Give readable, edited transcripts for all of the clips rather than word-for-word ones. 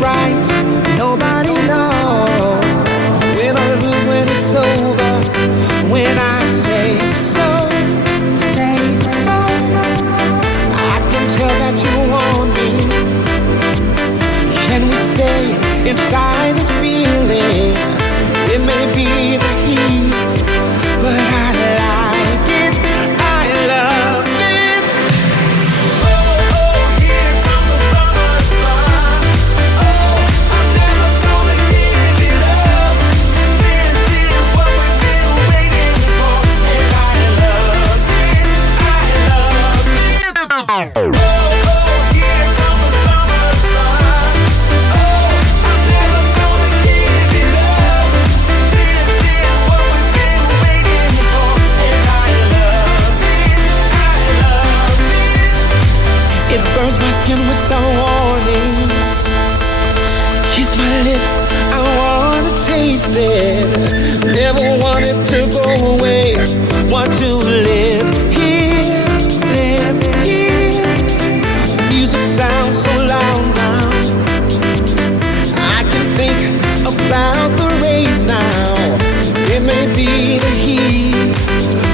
right, nobody knows. Win or lose when it's over. When I say so, say so. I can tell that you want me. Can we stay inside this feeling? It may be the heat, but I like it. I love it. Oh, oh, here comes the summer sun. Oh, I'm never gonna give it up. This is what we've been waiting for, and I love it. I love it. Oh, oh, here comes the summer sun. Oh, I'm never gonna give it up. This is what we've been waiting for, and I love it. I love it. It burns my skin without warning. Kiss my lips, I wanna taste it. Never want it to go away. Want to live here, live here. Music sounds so loud now. I can think about the rays now. It may be the heat,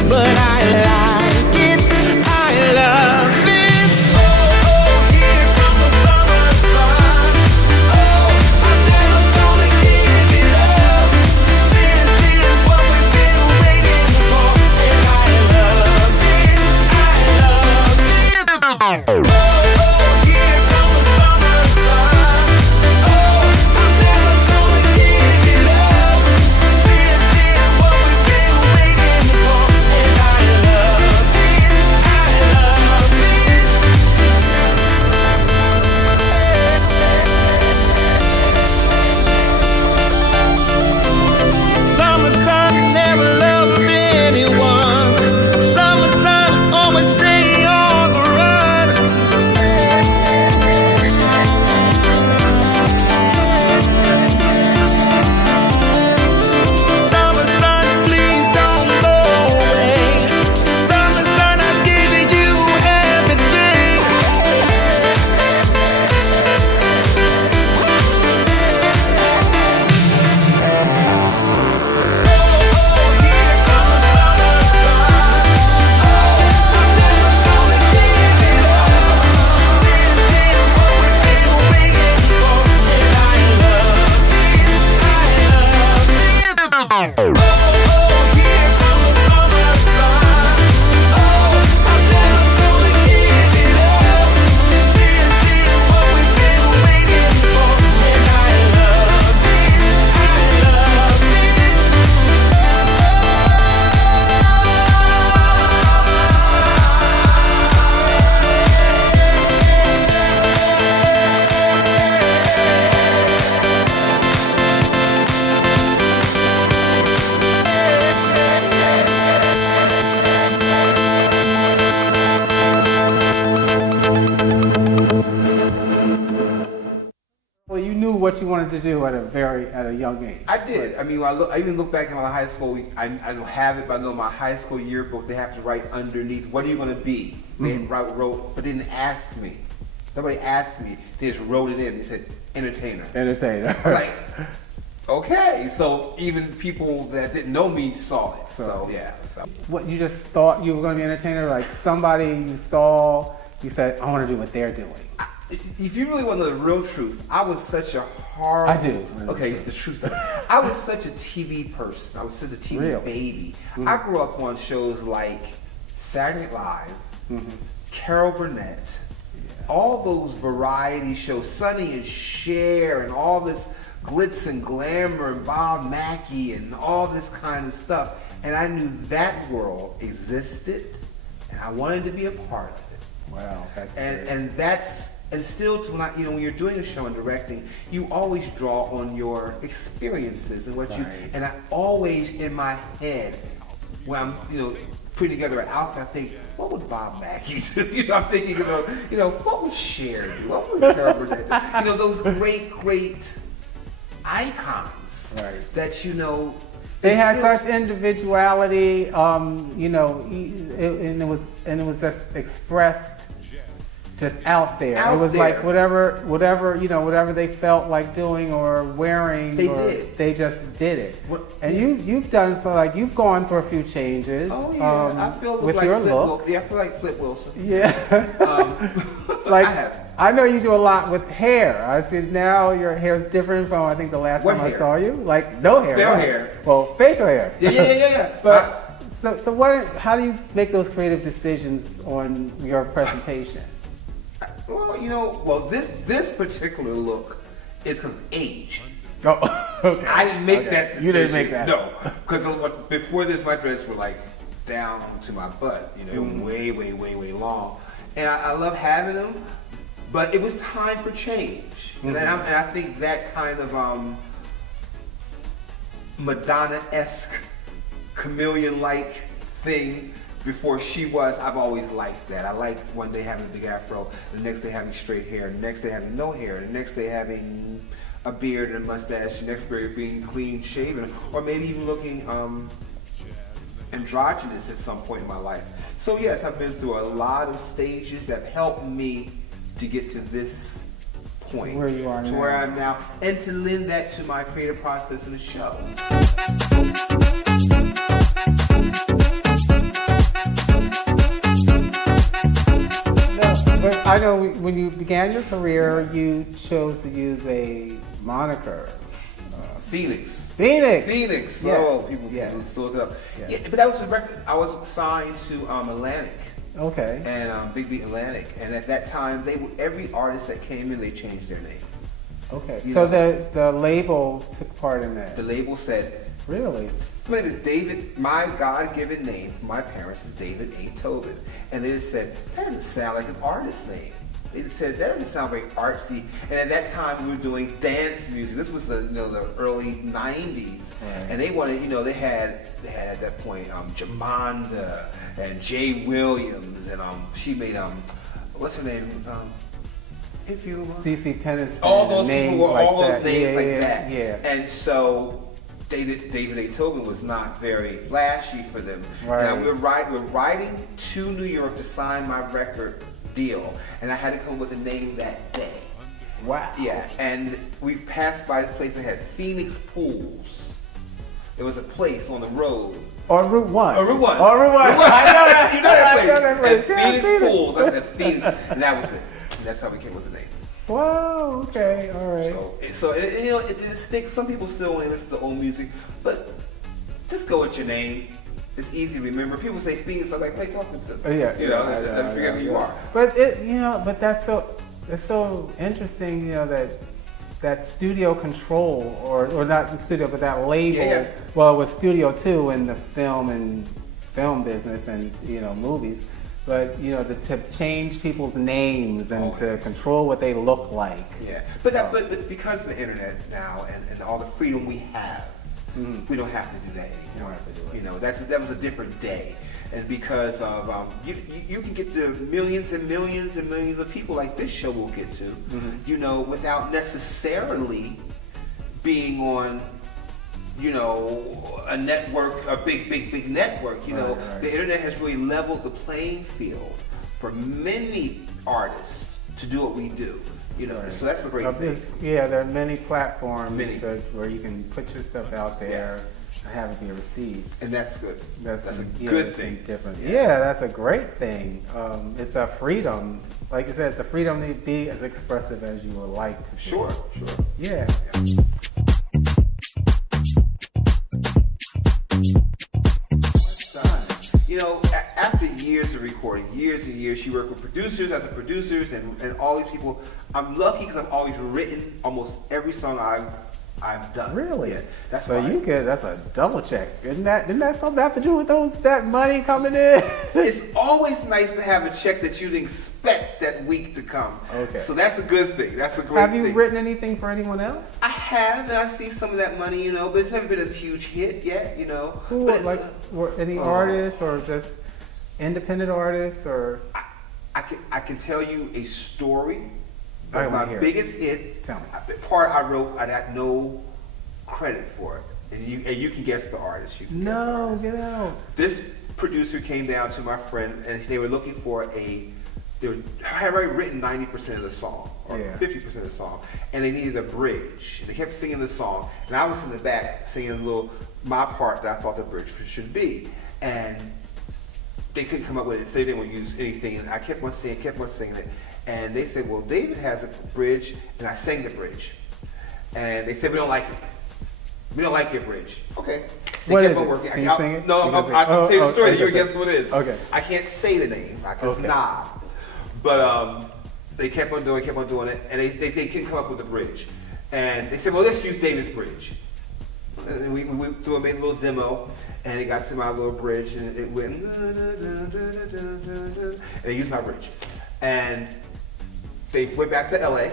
but I like it. I love it. Oh, oh, here comes the summer sun. Oh, I'm never gonna give it up. This is what we've been waiting for, and I love it. I love it. Oh, oh, here comes the summer sun. Oh, I'm never gonna give it up. This is what we've been waiting for, and I love it. I love it. Summer sun never loved anyone. Summer sun always stay on the run. Summer sun, please don't go away. Summer sun, I'm giving you everything. Oh, here comes the summer sun. Oh, I'm never gonna give it up. This is what we've been waiting for, and I love it. I love it. Oh, oh, here comes the summer sun. Oh, I'm never gonna give it up. This is what we've been waiting for, and I love it. I love Well, you knew what you wanted to do at a young age. I did. I mean, I even look back at my high school. I don't have it, but I know my high school yearbook. They have to write underneath, "What are you going to be?" They wrote, but didn't ask me. Nobody asked me. They just wrote it in. They said entertainer. Entertainer. Like, okay. So even people that didn't know me saw it. So yeah. So. What, you just thought you were going to be an entertainer? Like somebody you saw, you said, I want to do what they're doing. If you really want to know the real truth, I was such a horrible... I do. Okay, the truth. I was such a TV person. I was such a TV Real. baby. I grew up on shows like Saturday Night Live, Carol Burnett, all those variety shows, Sonny and Cher, and all this glitz and glamour, and Bob Mackie, and all this kind of stuff. And I knew that world existed, and I wanted to be a part of it. Wow, that's And still, when you're doing a show and directing, you always draw on your experiences and what you. And I always in my head, when I'm putting together an outfit, I think, what would Bob Mackie do? I'm thinking about, what would Cher do? What would Carol Burnett do? Those great icons that They had such individuality, and it was just expressed just out there. Out it was there. like whatever they felt like doing or wearing. They just did it. And you've done so, like you've gone through a few changes. Oh yeah, I feel with like your Flip looks. Yeah, I feel like Flip Wilson. Yeah. Like I know you do a lot with hair. I see now your hair is different from I think the last time I saw you. Like no hair. No hair. Well, facial hair. Yeah. But so how do you make those creative decisions on your presentation? Well, this particular look is because of age. Oh, okay. I didn't make that decision. You didn't make that. No, because before this, my dreads were like down to my butt, way long. And I love having them, but it was time for change. And I think that kind of Madonna-esque, chameleon-like thing before she was, I've always liked that. I like one day having a big afro, the next day having straight hair, the next day having no hair, the next day having a beard and a mustache, the next day being clean shaven, or maybe even looking androgynous at some point in my life. So yes, I've been through a lot of stages that helped me to get to this point, to where you are to now. where I am now, and to lend that to my creative process in the show. But I know when you began your career, you chose to use a moniker. Phoenix. Phoenix. Yeah. Oh, people still look it up. Yeah, but that was a record. I was signed to Atlantic. Okay. And Big Beat Atlantic. And at that time, every artist that came in, they changed their name. Okay. So the label took part in that. The label said, really? My name is David. My God-given name for my parents is David A.Tobin. And they just said, that doesn't sound like an artist name. They just said, that doesn't sound very artsy. And at that time, we were doing dance music. This was the early 90s. Right. And they wanted, they had at that point, Jamonda and Jay Williams. And she made, what's her name? If you CeCe Peniston. all those names people were like all those that. names like that. Yeah. And so David A.Tobin was not very flashy for them. Right. Now we're riding to New York to sign my record deal, and I had to come up with a name that day. Wow. Yeah, and we passed by a place that had Phoenix Pools. There was a place on the road. On Route 1. Route 1. On Route 1. I know that. You know that place. I know that place. And Yeah, I've Phoenix seen it. Pools. I said Phoenix, and that was it. And that's how we came up with the name. Wow. Okay. All right. So it didn't stick. Some people still want to listen to old music, but just go with your name. It's easy to remember. People say Phoenix, I'm like, hey, talking to. Yeah. Let me forget who you are. But but that's so interesting. That studio control, or not studio, but that label. Yeah. Well, with Studio 2 in the film business and movies. But to change people's names and to control what they look like. Yeah, but because of the internet now and all the freedom we have, we don't have to do that anymore. You don't have to do it. That was a different day, and because of you can get to millions and millions and millions of people like this show will get to, without necessarily being on. A network, a big network. Right. The internet has really leveled the playing field for many artists to do what we do. Right. So that's a great thing. There are many platforms where you can put your stuff out there and have it be received. And that's good. That's a good good thing. Different. Yeah, that's a great thing. It's a freedom. Like you said, it's a freedom to be as expressive as you would like to be. Sure. Yeah. After years of recording, years and years, she worked with producers and all these people. I'm lucky because I've always written almost every song I've done. Really? Yeah, that's so why that's a double check. Didn't that something have to do with that money coming in? It's always nice to have a check that you didn't expect that week to come. Okay. So that's a good thing. That's a great thing. Have you written anything for anyone else? I have, and I see some of that money, but it's never been a huge hit yet, Who, But any artists or just independent artists or? I can tell you a story. I But wanna my hear it. biggest hit, Tell me. the part I wrote, I got no credit for it, and you can guess the artist. You can guess the No, artist. get out. This producer came down to my friend, and they were looking for a had already written 90% of the song, or Yeah. 50% of the song, and they needed a bridge. And they kept singing the song, and I was in the back singing my part that I thought the bridge should be. And they couldn't come up with it, so they didn't want to use anything. And I kept on singing it. And they said, well, David has a bridge, and I sang the bridge. And they said, we don't like it. We don't like your bridge. Okay. They What kept is on it? working. Can you sing it? No, You can sing it. I'll tell you the story. Okay. You guess what it is. Okay. I can't say the name. Because Okay. nah. But they kept on doing it, and they couldn't come up with a bridge. And they said, well, let's use David's bridge. And we went through and made a little demo, and it got to my little bridge, and it went, and they used my bridge. And they went back to LA.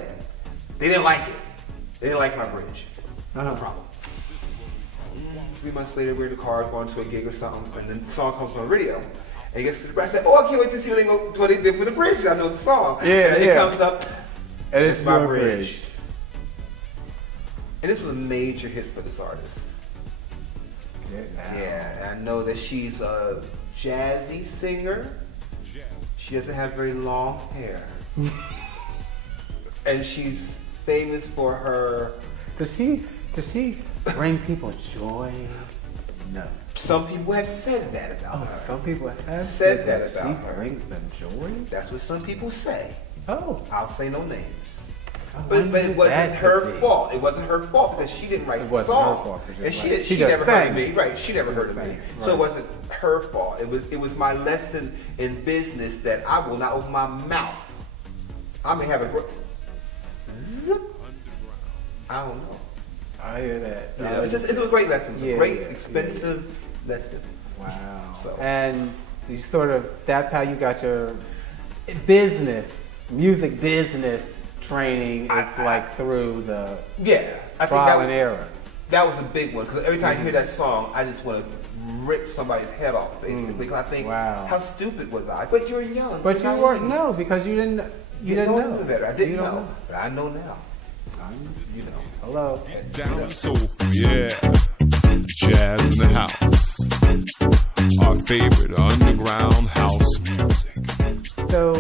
They didn't like it. They didn't like my bridge. No problem. 3 months later, we're in the car going to a gig or something, and then the song comes on the radio. And he gets to the bridge. I said, oh, I can't wait to see what they did for the bridge. I know the song. Yeah, and it comes up, and it's my your bridge. And this was a major hit for this artist. Yeah, I know that she's a jazzy singer. She doesn't have very long hair. And she's famous for her... Does she bring people joy? No. Some people have said that about her. Some people have said that about her. She brings them joy? That's what some people say. Oh. I'll say no names. But it wasn't her fault. It wasn't her fault because she didn't write the song. And she never heard of me. Right, she never heard of me. So it wasn't her fault. It was my lesson in business that I will not open my mouth. I may have a zip. I don't know. I hear that. Yeah, it's a great lesson. It's a great, expensive lesson. Wow. So. And you that's how you got your music business training through the trial and errors. That was a big one, because every time you hear that song, I just want to rip somebody's head off, basically. Because I think, how stupid was I? But you're young. But you weren't, because you didn't know. Better. I didn't know, but I know now. Hello. Down soul, yeah. Jazz in the house. Our favorite underground house music. So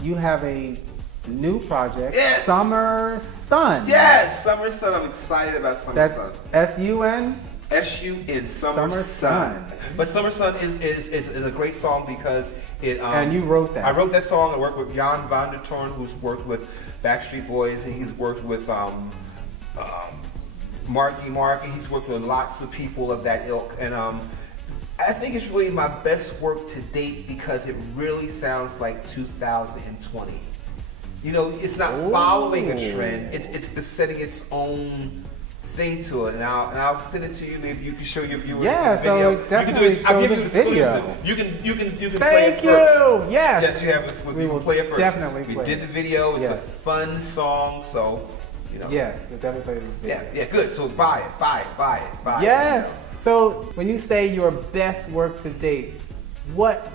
you have a new project, Summer Sun. Yes, Summer Sun. I'm excited about Summer Sun. That's S-U-N? S-U-N, Summer Sun. But Summer Sun is a great song because it... and you wrote that. I wrote that song. I worked with Jan van der Toorn, who's worked with Backstreet Boys, and he's worked with Marky Mark, and he's worked with lots of people of that ilk. And I think it's really my best work to date because it really sounds like 2020. It's not following a trend. It's setting its own thing to it. And I'll send it to you. Maybe you can show your viewers the video. So definitely I'll give show you the the video. You can play Thank it you. first. Yes. Yes, you have exclusive. We will play it first. definitely We play did it. the video. It's Yes. a fun song, so Yes, we'll definitely play the video. Yeah, good. So buy it. Yes. So when you say your best work to date, what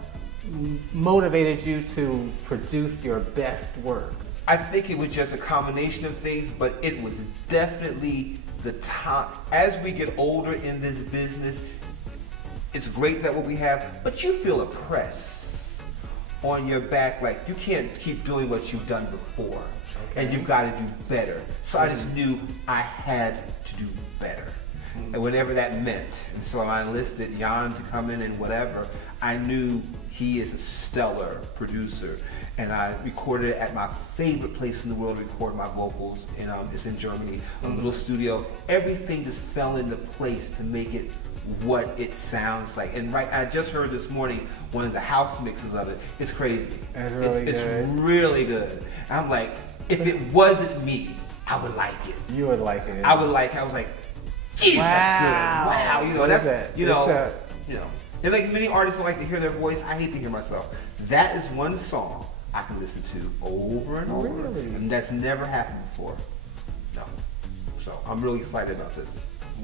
motivated you to produce your best work? I think it was just a combination of things, but it was definitely the time. As we get older in this business, it's great that what we have, but you feel oppressed on your back, like you can't keep doing what you've done before, and you've got to do better. So I just knew I had to do better, and whatever that meant. And so I enlisted Jan to come in and whatever. I knew he is a stellar producer. And I recorded it at my favorite place in the world to record my vocals. And it's in Germany, a little studio. Everything just fell into place to make it what it sounds like. And I just heard this morning one of the house mixes of it. It's crazy. It's really good. It's really good. I'm like, if it wasn't me, I would like it. You would like it. I was like, geez, that's good. Wow. That's And like many artists don't like to hear their voice. I hate to hear myself. That is one song I can listen to over and over. Really? And that's never happened before. No. So I'm really excited about this.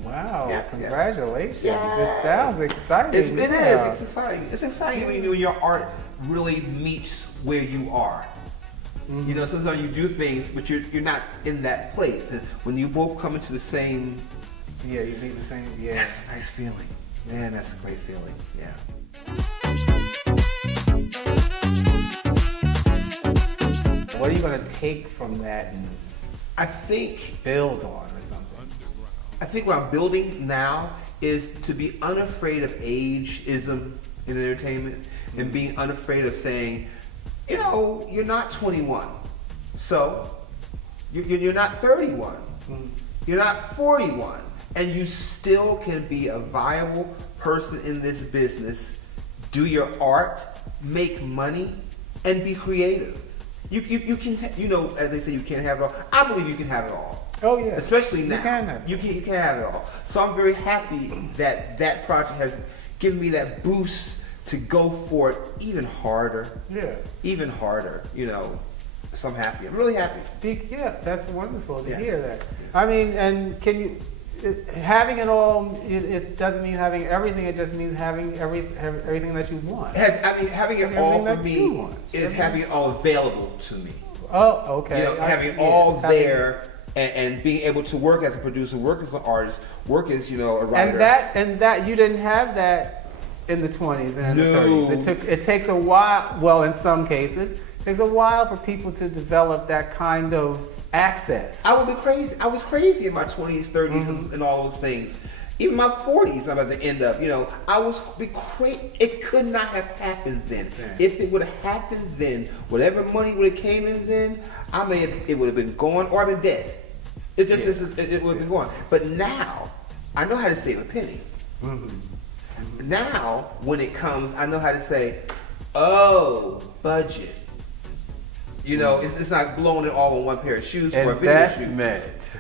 Wow, Yeah, congratulations. Yeah. It sounds exciting. It is. It's exciting. It's exciting when your art really meets where you are. Sometimes you do things, but you're not in that place. And when you both come into the same... Yeah, you meet the same... Yeah. That's a nice feeling. Man, that's a great feeling. Yeah. What are you going to take from that and I think build on or something? I think what I'm building now is to be unafraid of ageism in entertainment and being unafraid of saying, you know, you're not 21, so you're not 31, you're not 41, and you still can be a viable person in this business, do your art, make money, and be creative. You can, you know, as they say, you can't have it all. I believe you can have it all. Oh yeah. Especially now. You can have it. You can have it all. So I'm very happy that that project has given me that boost to go for it even harder. Yeah. Even harder, you know. So I'm happy. I'm really happy. Yeah, that's wonderful to Yeah. hear that. I mean, and can you, having it all, it doesn't mean having everything, it just means having everything that you want. Having it all for Everything that you me want. is having it all available to me. Oh, okay. You know, having it all there and being able to work as a producer, work as an artist, work as, you know, a writer. And that you didn't have that in the 20s and in No. the 30s. It takes a while, well, in some cases, it takes a while for people to develop that kind of access. I would be crazy. I was crazy in my 20s, 30s, and all those things. Even my 40s, I'm at the end of, you know, I was be crazy. It could not have happened then. Yeah. If it would have happened then, whatever money would have came in then, it would have been gone or I've been dead. It just, it would have been gone. But now, I know how to save a penny. Now, when it comes, I know how to say, oh, budget. You know, it's not blowing it all on one pair of shoes for a video shoot. Investment.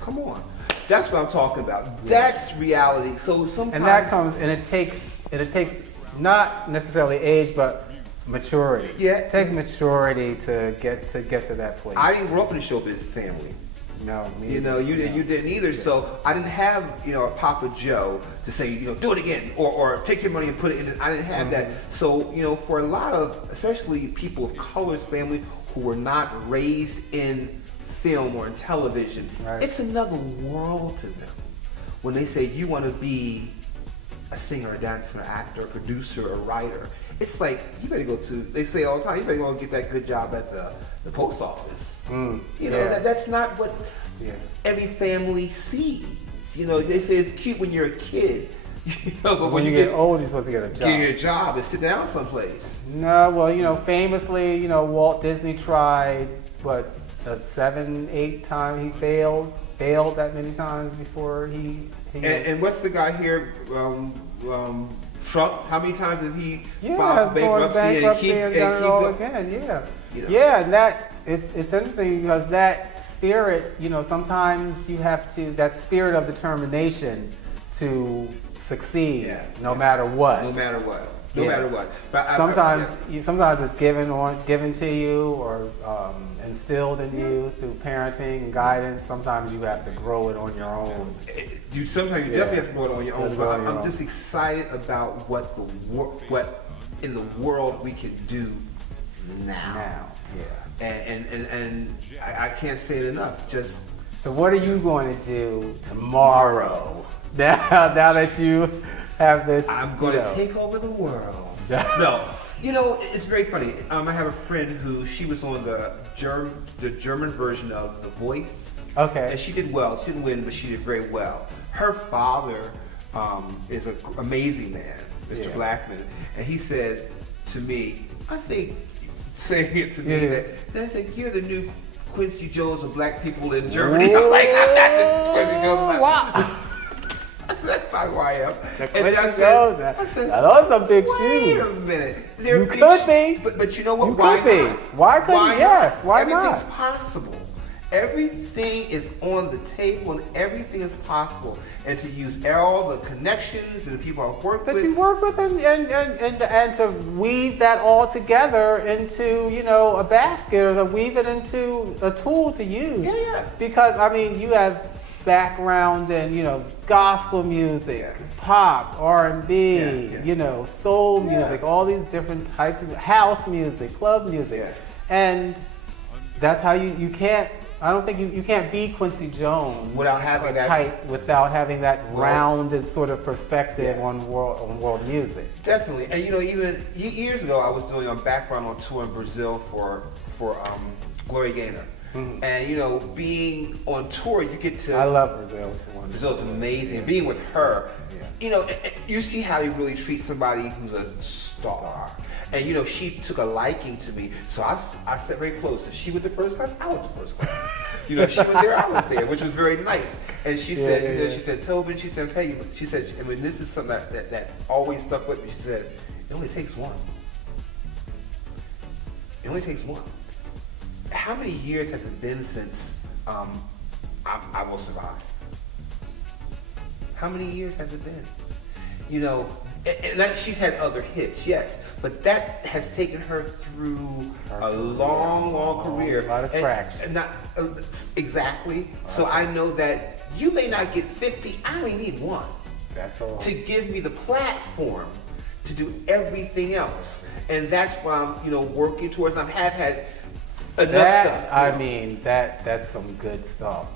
Come on. That's what I'm talking about. That's reality. So sometimes. And that comes, and it takes not necessarily age, but maturity. Yeah. It takes maturity to get to that place. I didn't grow up in a show business family. No, me You know, you didn't either. So I didn't have, you know, a Papa Joe to say, you know, do it again, or take your money and put it in. I didn't have that. So, you know, for a lot of, especially people of color's family who were not raised in film or in television, Right. it's another world to them. When they say you want to be a singer, a dancer, an actor, a producer, a writer, it's like, you better go to, they say all the time, you better go and get that good job at the post office. You know, yeah. that's not what every family sees. You know, they say it's cute when you're a kid, you know, but when you get old, you're supposed to get a job. get a job and sit down someplace. No, well, you know, famously, you know, Walt Disney tried, 7, 8 times he failed that many times before he And what's the guy here, Trump? How many times have he has filed gone bankruptcy and done it all going? again? Yeah, You know. yeah, and that it's interesting because that spirit, you know, sometimes you have to that spirit of determination to succeed, no matter what. No matter what. No matter what. But Sometimes it's given to you or instilled in you through parenting and guidance. Sometimes you have to grow it on your own. Sometimes you definitely have to grow it on your own. But I'm own. just excited about what in the world we can do now. Yeah. And I can't say it enough. Just So what are you going to do tomorrow? Now that you have this, I'm going to take over the world. No. You know, it's very funny. I have a friend who, she was on the German version of The Voice. Okay. And she did well. She didn't win, but she did very well. Her father is an amazing man, Mr. Blackman. And he said to me, I think, saying it to me, that I think you're the new Quincy Jones of black people in Germany. I'm like, I'm not the Quincy Jones of black people. That's not who I am. And I said, now those are big wait shoes. a minute. You could be. But you know what? You Why could be. not? Why couldn't you? Yes, why not? Everything's possible. Everything is on the table and everything is possible. And to use all the connections and the people I work That with. you work with and to weave that all together into, you know, a basket or to weave it into a tool to use. Yeah. Because, I mean, you have background in, you know, gospel music, pop, R&B, you know, soul music, all these different types of house music, club music. And that's how you can't I don't think you can't be Quincy Jones Without having that- type, without having that rounded sort of perspective Yeah. on world music. Definitely, and you know, even years ago, I was doing a background on tour in Brazil for Gloria Gaynor, and you know, being on tour, you get to. I love Brazil. It's wonderful. Brazil's amazing. Being with her, Yeah. you know, you see how you really treat somebody who's a star. And you know, she took a liking to me, so I sat very close. If she went to first class, I went to first class. You know, she went there, I went there, which was very nice. And she said, you know, she said, Tobin, she said, I'll tell you, she said, I mean, this is something that always stuck with me. She said, it only takes one. It only takes one. How many years has it been since I Will Survive? How many years has it been? You know, and that she's had other hits, yes, but that has taken her through a long career. A lot of traction. And not exactly. So I know that you may not get 50. I only need one. That's all. To give me the platform to do everything else, and that's why I'm, you know, working towards. I have had enough stuff. I mean, that's some good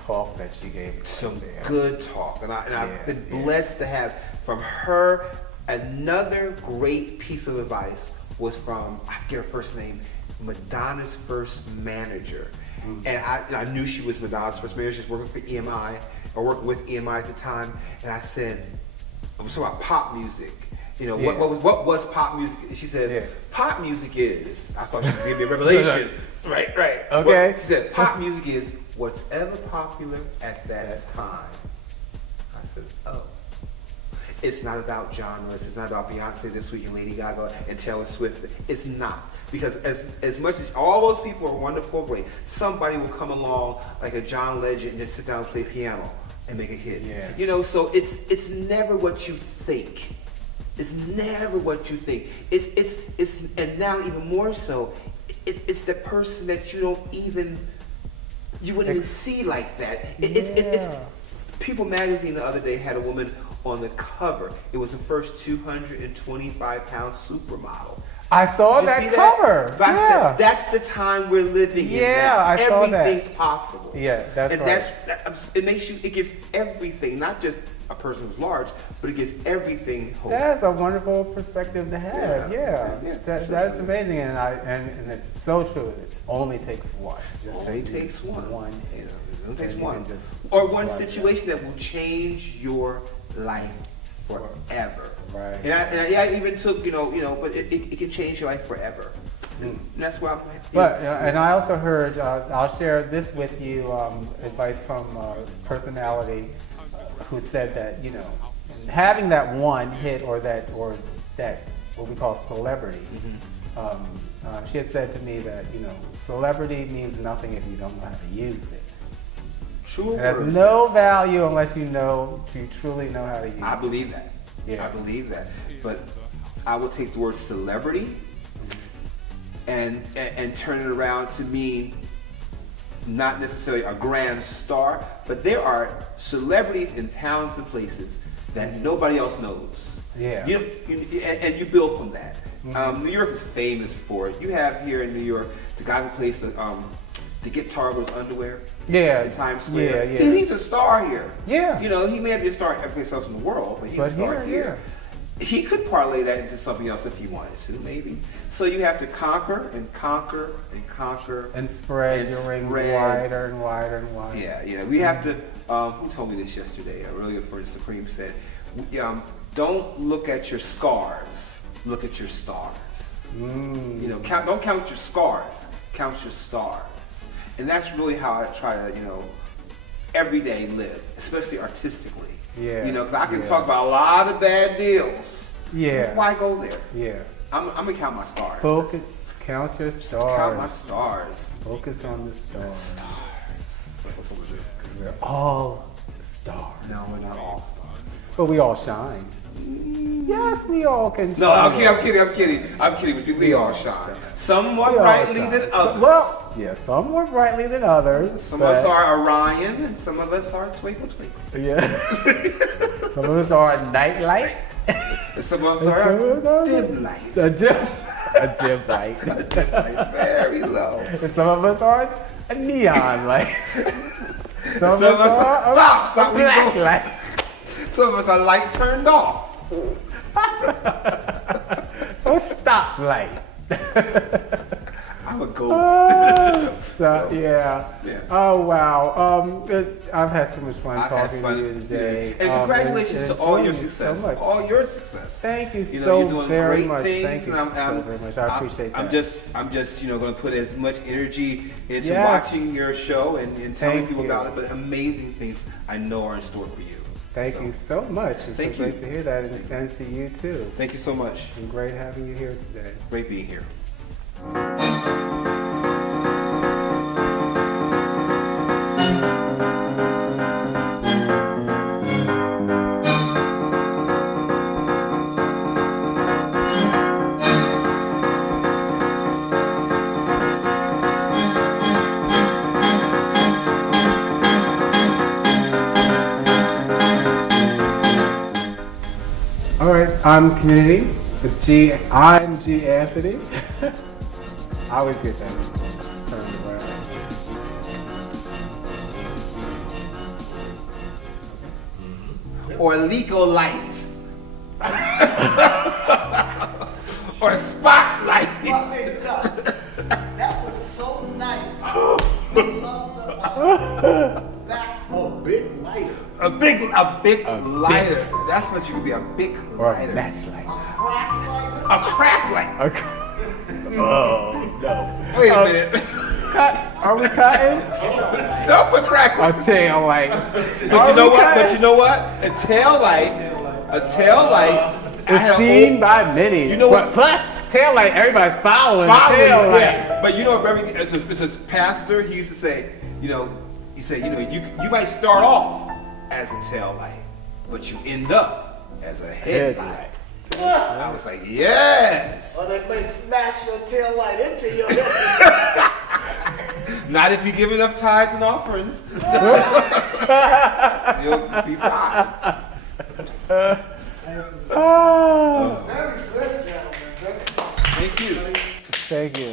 talk that she gave. Some there. good talk, and I've been blessed to have from her. Another great piece of advice was from, I forget her first name, Madonna's first manager. And I knew she was Madonna's first manager. She was working for EMI, or working with EMI at the time. And I said, I was talking about pop music. You know, what was pop music? She said, pop music is, I thought she was giving me a revelation. Right. Okay. She said, pop music is whatever popular at that time. I said, oh. It's not about genres. It's not about Beyonce this week and Lady Gaga and Taylor Swift. It's not. Because as much as all those people are wonderful, great, somebody will come along like a John Legend and just sit down and play piano and make a hit. Yeah. You know, so it's never what you think. It's never what you think. It's and now even more so, it's the person that you wouldn't even see like that. It's People magazine the other day had a woman on the cover. It was the first 225-pound supermodel. I saw Did you that see cover. But I Yeah. said, that's the time we're living in now. I saw that. Everything's possible. Yeah, that's and right. It gives everything, not just a person who's large, but it gives everything hope. That's a wonderful perspective to have. Yeah. That's amazing, and it's so true. It only takes one. Just Only say takes one. One You hit. know, it only takes And you one. can just Or one run situation that will change your life forever. Right. And I even took, but it can change your life forever. And that's why I'm But and I also heard, I'll share this with you, advice from a personality who said that having that one hit or that what we call celebrity. She had said to me that celebrity means nothing if you don't know how to use it. Sure. It has no value unless you truly know how to use it. I believe that. Yeah. I believe that. But I would take the word celebrity and turn it around to mean not necessarily a grand star, but there are celebrities in towns and places that nobody else knows. Yeah. And you build from that. New York is famous for it. You have here in New York the guy who plays the guitar with his underwear. Yeah. In Times Square. Yeah. He's a star here. Yeah. He may be a star everywhere else in the world, but he's a star here. He could parlay that into something else if he wanted to, maybe. So you have to conquer and conquer and conquer. And spread your rings wider and wider and wider. Yeah. We have to, who told me this yesterday? A really good friend, Supreme, said, don't look at your scars, look at your stars. Don't count your scars, count your stars. And that's really how I try to, every day live, especially artistically. Yeah. Because I can talk about a lot of bad deals. Yeah. Why go there? Yeah. I'm gonna count my stars. Focus. Count your stars. Count my stars. Focus on the stars. That's what we do. Because we're all stars. No, we're not all stars. But we all shine. Yes, we all can shine. No, I'm kidding. But we all shine. Some more brightly than others. Well, yeah, some more brightly than others. Some of us are Orion, and some of us are Twinkle Twinkle. Yeah. Some of us are a nightlight. And some of us are a dim light. A dim light. Very low. And some of us are a neon light. Some of us are- stop, a we black go. light. Some of us are light turned off. A stop light. I'm a go. Yeah. Oh wow. I've had so much fun talking to you today. And congratulations to all your success. So much. All your success. Thank you, You know, so you're doing very great much. things, Thank you and so very much. I appreciate that. I'm just, going to put as much energy into Yes. watching your show and telling Thank people you. about it. But amazing things I know are in store for you. Thank you so much. It's Thank so you. great to hear that, and to you too. Thank you so much. And great having you here today. Great being here. All right, I'm Community. It's G. I'm G. Anthony. I always get that turned around. Or legal light. Or spotlight. That was so nice. We love the back. Oh, big lighter. A big lighter. That's what you could be, a big Or a lighter. match light. Crack lighter. A crack light. Oh no. Wait a minute. Cut. Are we cutting? Don't put crack light. A tail light. But you know what? A tail light. It's seen by many. You know what? Plus, tail light. Everybody's following the tail light. Yeah. But you know, everything. It's a pastor. He used to say, you might start off as a tail light, but you end up as a headlight. I was like, yes. Or they may smash your tail light into your head. Not if you give enough tithes and offerings. You'll be fine. Oh, Very good, gentlemen. Thank you. thank you.